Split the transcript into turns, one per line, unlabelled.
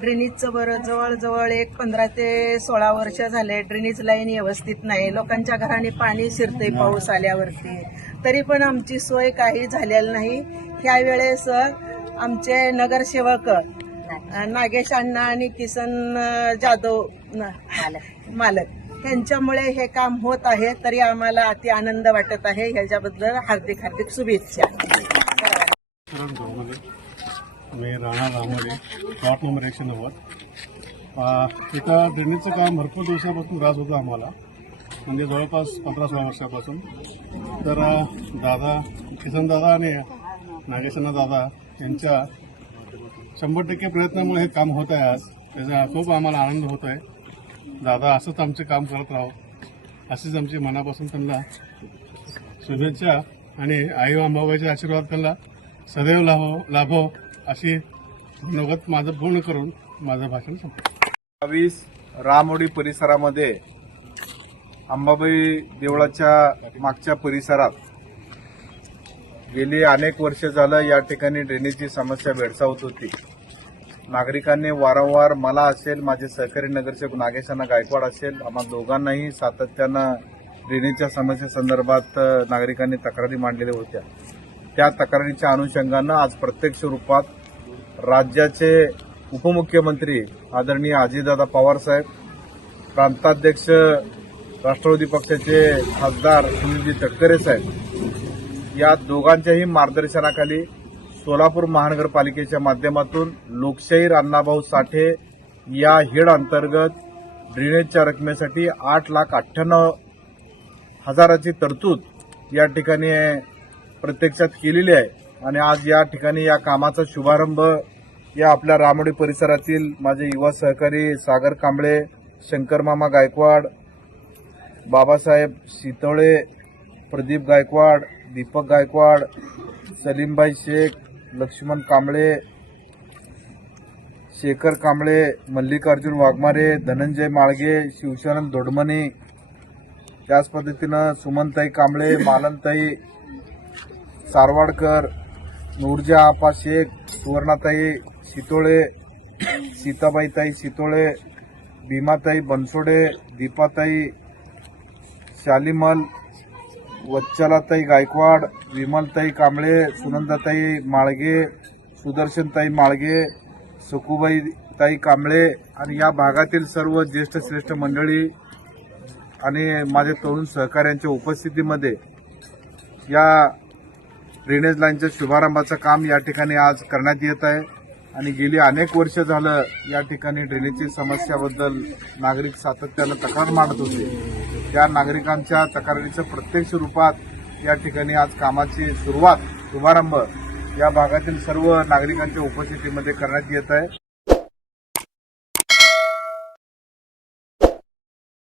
ड्रेनेजचं बरं जवळजवळ एक पंधरा ते सोळा वर्ष झाले ड्रेनेज लाईन व्यवस्थित नाही. लोकांच्या घराने पाणी शिरते पाऊस आल्यावरती. तरी पण आमची सोय काही झालेली नाही. त्यावेळेस आमचे नगरसेवक नागेश अण्णा आणि किसन जाधव मालक यांच्यामुळे हे काम होत आहे. तरी आम्हाला अति आनंद वाटत आहे. ह्याच्याबद्दल हार्दिक हार्दिक शुभेच्छा.
मी राणा रामोडे प्लॉट नंबर एकशे नव्वद. आ, इथं ड्रेनेजचं काम भरपूर दिवसापासून त्रास होता आम्हाला. म्हणजे जवळपास पंधरा सोळा वर्षापासून. तर दादा किसन दादा आणि नागेशना दादा यांच्या शंभर टक्के प्रयत्नामुळे हे काम होत आहे आज. त्याचा खूप आम्हाला आनंद होत आहे. दादा असंच आमचे काम करत राहो. अशीच आमची मनापासून त्यांना शुभेच्छा आणि आई अंबाबाईचे आशीर्वाद त्यांना सदैव लाभो लाभो. अशी नवत माझं पूर्ण करून माझं भाषण संपलं.
बावीस रामोडी परिसरामध्ये अंबाबाई देवळाच्या मागच्या परिसरात गेली अनेक वर्ष झालं या ठिकाणी ड्रेनेजची समस्या भेडसावत होती. नागरिकांनी वारंवार मला असेल माझे सहकारी नगरसेवक नागेशांना गायकवाड असेल आम्हा दोघांनाही सातत्यानं ड्रेनेजच्या समस्येसंदर्भात नागरिकांनी तक्रारी मांडलेल्या होत्या. त्या तक्रारीच्या अनुषंगानं आज प्रत्यक्ष रूपात राज्याचे उपमुख्यमंत्री आदरणीय अजितदादा पवार साहेब प्रांताध्यक्ष राष्ट्रवादी पक्षाचे खासदार सुनीलजी तटकरे साहेब या दोघांच्याही मार्गदर्शनाखाली सोलापूर महानगरपालिकेच्या माध्यमातून लोकशाहीर अण्णाभाऊ साठे या हेड अंतर्गत ड्रेनेजच्या रकमेसाठी आठ लाख अठ्ठ्याण्णव हजाराची तरतूद या ठिकाणी प्रत्यक्षात केलेली आहे. आणि आज या ठिकाणी या कामाचा शुभारंभ या आपल्या रामोडी परिसरातील माझे युवा सहकारी सागर कांबळे शंकरमामा गायकवाड बाबासाहेब शितोळे प्रदीप गायकवाड दीपक गायकवाड सलीमभाई शेख लक्ष्मण कांबळे शेखर कांबळे मल्लिकार्जुन वाघमारे धनंजय माळगे शिवशरण दोडमणी त्याच पद्धतीनं सुमनताई कांबळे मालनताई सारवाडकर नूरजा आपा शेख सुवर्णाताई शितोळे सीताबाईताई शितोळे भीमाताई बनसोडे दीपाताई शालिमल वच्चलाताई गायकवाड विमलताई कांबळे सुनंदाताई माळगे सुदर्शनताई माळगे सुकुबाई ताई कांबळे आणि या भागातील सर्व ज्येष्ठ श्रेष्ठ मंडळी आणि माझे तरुण सहकाऱ्यांच्या उपस्थितीमध्ये या ड्रेनेज लाईनच्या शुभारंभाचं काम या ठिकाणी आज करण्यात येत आहे. आणि गेली अनेक वर्ष झालं या ठिकाणी ड्रेनेजची समस्याबद्दल नागरिक सातत्यानं तक्रार मांडत होते. त्या नागरिकांच्या तक्रारीचं प्रत्यक्ष रूपात या ठिकाणी आज कामाची सुरुवात शुभारंभ या भागातील सर्व नागरिकांच्या उपस्थितीमध्ये करण्यात येत आहे.